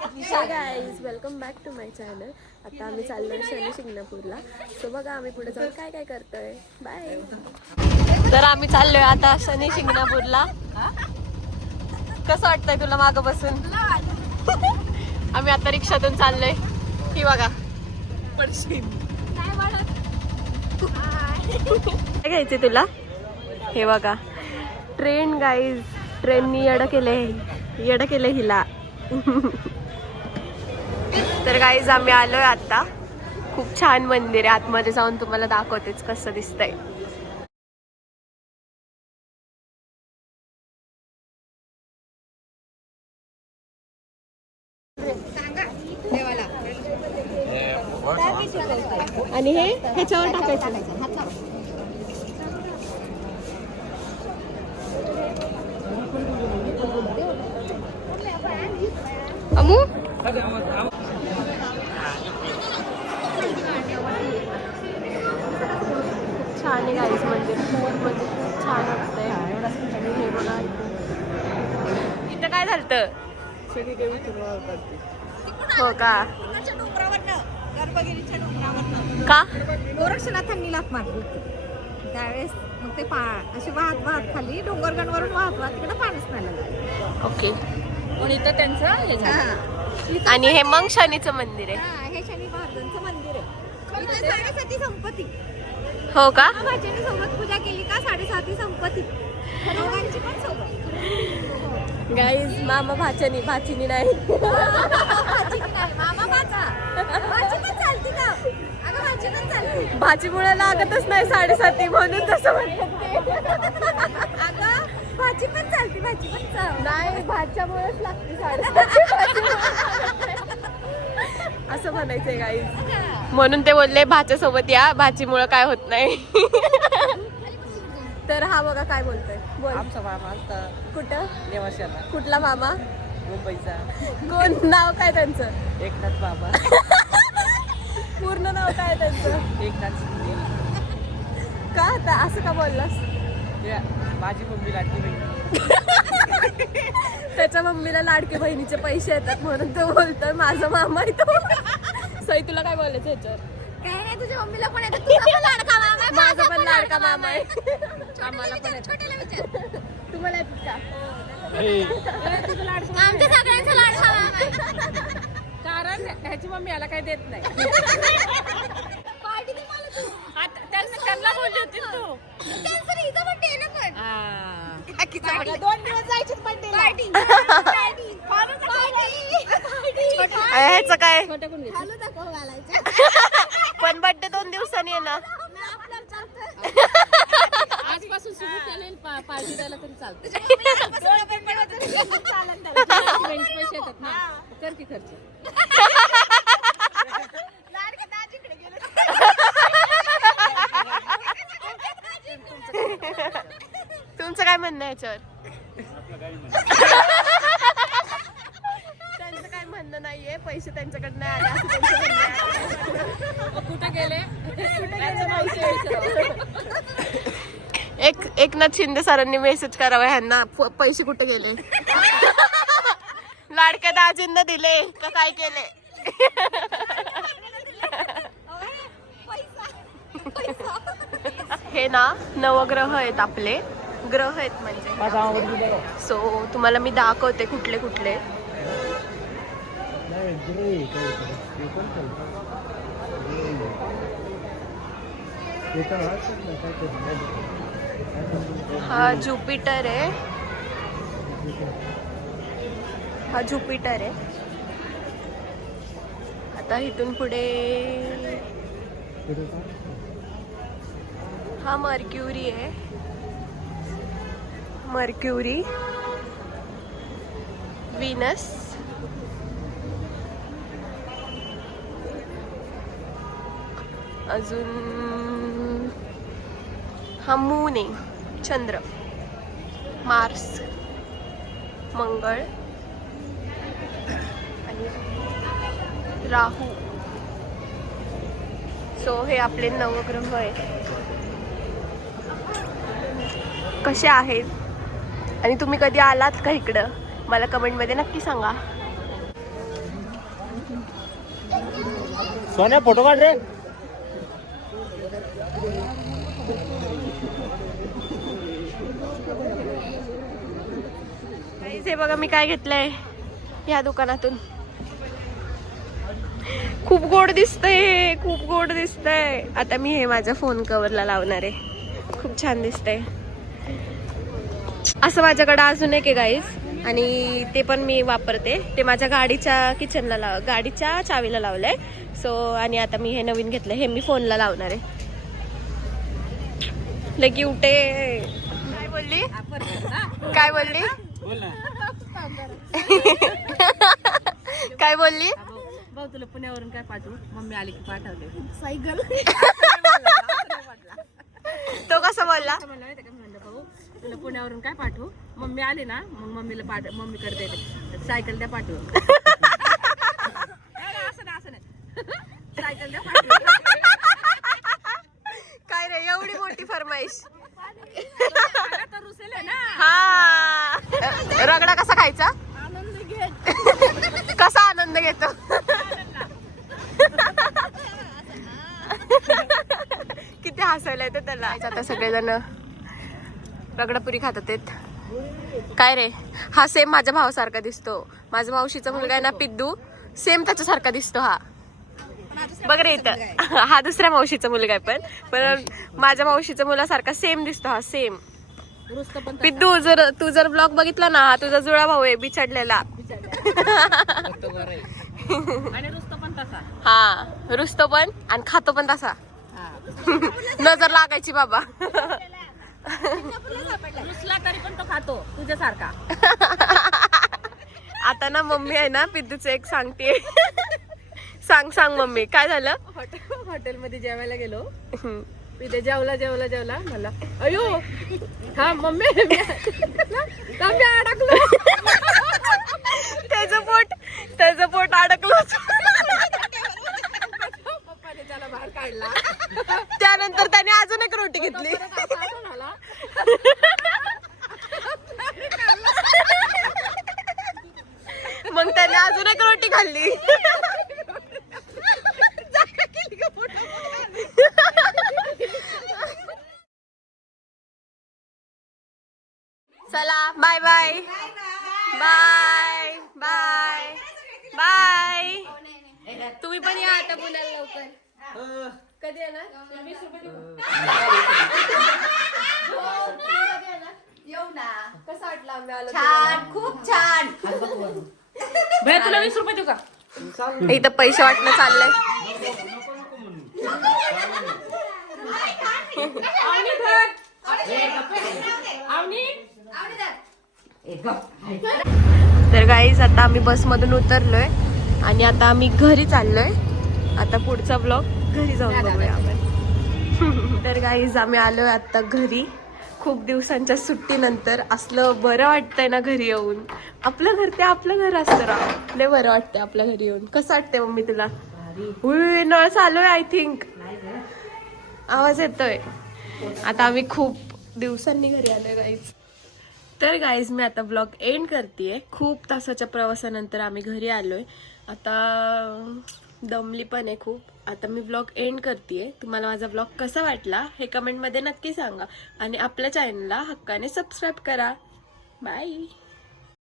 Guys welcome back to my channel. आता आम्ही चाललोय शनी शिंगणापूरला. सो बघा आम्ही पुढे जाऊन काय काय करतोय. बाय. तर आम्ही चाललोय आता शनी शिंगणापूरला. कसं वाटतंय तुला मागं बसून? आम्ही आता रिक्षातून चाललोय. ही बघा काय घ्यायचे तुला? हे बघा ट्रेन गाईज. ट्रेननी येडं केलंय हिला. तर गाईज आम्ही आलोय आता. खूप छान मंदिर आहे. आतमध्ये जाऊन तुम्हाला दाखवतेच कसं दिसतंय. आणि हे ह्याच्यावर टाकायचं. अमू छान आहे गाईज मंदिर. म्हणजे खूप छान वाटतंय. आणि हे बघा इथं काय झालं? हो का? का गोरक्षनाथांनी लाथ मारली होती त्यावेळेस. मग ते अशी वाहत खाली डोंगरगणवरून वाहत तिकडे पाणीच नाही. ओके. पण इथं त्यांचं आणि हे मग शनीचं मंदिर आहे. हे शनी महाराजांचं मंदिर आहे. इथे 7:30 संपत्ती. हो का? भाच्याने सोबत पूजा केली का 7:30 संपत्ती. दोघांची पण सोबत. गाईज मामा भाच्यानी भाचीनी नाही. मामा भाचा भाची पण चालती का? अगं भाची पण चालती. भाचीमुळे लागतच नाही 7:30 म्हणून तसं म्हणतात. अगं भाजी पण चालती. भाजी पण नाही भाच्यामुळेच लागते 7:30 असं म्हणायचंय गाईज. म्हणून ते बोलले भाच्यासोबत या, भाचीमुळे काय होत नाही. तर हा बघा काय बोलतोय. बोल. आमचा मामा आलता कुठं? नेवाशाला. कुठला मामा? मुंबईचा. कोण? नाव काय त्यांचं? एकनाथ बाबा. पूर्ण नाव काय त्यांचं? एकनाथ शिंदे. का आता असं का बोललास? माझी मम्मी लाडकी बहीण. त्याच्या मम्मीला लाडके बहिणीचे पैसे येतात म्हणून तो बोलतोय माझा मामा आहे तो. सई तुला काय बोलायचं ह्याच्यावर? काय नाही, तुझ्या मम्मीला पण येतं. तुझा पण लाडका मामा आहे. माझा पण लाडका मामा आहे. आम्हाला पण छोट्याला विचार. तुम्हाला येतात का? आमच्या सगळ्यांचा लाडका मामा आहे. कारण ह्याची मम्मी याला काही देत नाही. पार्टी दे मला तू. त्यांना बोलली होती तू. त्यांचं हिचा बर्थडे आहे ना पण. 2 दिवस जायचे बर्थडे. पार्टी ह्याचं काय? खालू दाखव घालायचं. पण बर्थडे 2 दिवसांनी आहे ना. आपल्याला चालतं. आजपासून सुरू केलेली पार्टी द्यायला तरी चालतं. पैसे येतात ना. कर की खर्च. तुमचं काय म्हणणं आहे याच्यावर? त्यांचं काय म्हणणं नाहीये. पैसे त्यांच्याकडनं आले असं त्यांचं म्हणणं आहे. कुठे गेले? एकनाथ शिंदे सरांनी मेसेज करावा ह्यांना. पैसे कुठे गेले? लाडक्या दाजींना दिले का काय केले? हे ना नवग्रह आहेत आपले. ग्रह आहेत म्हणजे. सो तुम्हाला मी दाखवते कुठले कुठले. हा ज्युपिटर आहे. हा ज्युपिटर आहे. आता इथून पुढे हा मर्क्युरी आहे. मर्क्युरी, व्हीनस, अजून हा मून आहे. चंद्र, मार्स, मंगळ आणि राहू. सो हे आपले नवग्रह आहेत. कसे आहेत आणि तुम्ही कधी आलात का इकडं मला कमेंटमध्ये नक्की सांगा. सोन्या फोटो काढ रे. हे बघा मी काय घेतलंय या दुकानातून. खूप गोड दिसतंय, खूप गोड दिसतंय. आता मी हे माझ्या फोन कव्हरला लावणार आहे. खूप छान दिसतंय. असं माझ्याकडे अजून एक आहे गाईस, आणि ते पण मी वापरते. ते माझ्या गाडीच्या किचनला गाडीच्या चावीला लावलंय. सो आणि आता मी हे नवीन घेतलंय, हे मी फोनला लावणार आहे. लगी उठे. काय बोलली? काय बोलली? काय बोलली? भाऊ तुला पुण्यावरून काय पाठवू? मम्मी आली की पाठवते सायकल. तो कसा बोलला? म्हणलं भाऊ तुला पुण्यावरून काय पाठवू? मम्मी आली ना मग मम्मीला मम्मीकडे देते सायकल द्या पाठवू. असं नाही सायकल द्या पाठवू. काय रे एवढी मोठी फरमाईश? तर रुसेल आहे ना. हा रगडा कसा खायचा? आनंद घे. कसा आनंद घेतो? किती हसायला येतं त्याला. आता सगळेजण रगडापुरी खातात आहेत. काय रे हा सेम माझ्या भावासारखा दिसतो. माझ्या मावशीचा मुलगा आहे ना पिद्दू, सेम त्याच्यासारखा दिसतो हा. बघ रे इथं हा दुसऱ्या मावशीचा मुलगा आहे, पण माझ्या मावशीच्या मुलासारखा सेम दिसतो हा. सेम पिद्दू. तू जर ब्लॉग बघितला ना, हा तुझा जुळा भाऊ आहे बिछडलेला. आणि रुस्तो पण तसा. हा रुसतो पण आणि खातो पण तसा. नजर लागायची बाबा. रुसला तरी पण तो खातो तुझ्यासारखा. आता ना मम्मी आहे ना पिद्दूचं एक सांगते. सांग मम्मी काय झालं? हॉटेलमध्ये जेवायला गेलो. तिथे जेवला मला अयो हा मम्मी अडकलो. त्याचं पोट अडकलं. पप्पाने त्याला बाहेर काढला. त्यानंतर त्याने अजून एक रोटी घेतली. मग त्याने अजून एक रोटी खाल्ली. चला bye bye bye bye bye. तुम्ही पण या आता पुण्याला लवकर. कधी येणार? येऊ ना. कसं वाटलं आम्ही आलो? छान, खूप छान. भैया तुला 20 रुपये देऊ का? इथं पैसे वाटणं चाललंय. तर गाईज आता आम्ही बसमधून उतरलोय आणि आता आम्ही घरी चाललोय. आता पुढचा ब्लॉग घरी जाऊन बघूया आपण. तर गाईज आम्ही आलोय आता घरी. खूप दिवसांच्या सुट्टीनंतर असलं बरं वाटतंय ना घरी येऊन. आपलं घर ते आपलं घर असतं राव. लय बरं वाटतंय आपल्या घरी येऊन. कसं वाटतंय मम्मी तुला? नळ चालू आहे आय थिंक. आवाज येतोय. आता आम्ही खूप दिवसांनी घरी आलोय गाईज. तर गाईज मी आता ब्लॉग एंड करतेय. खूप तासाच्या प्रवासानंतर आम्ही घरी आलोय. आता दमली पण आहे खूप. आता मी ब्लॉग एंड करतेय. तुम्हाला माझा ब्लॉग कसा वाटला हे कमेंटमध्ये नक्की सांगा आणि आपल्या चॅनलला हक्काने सबस्क्राईब करा. बाय.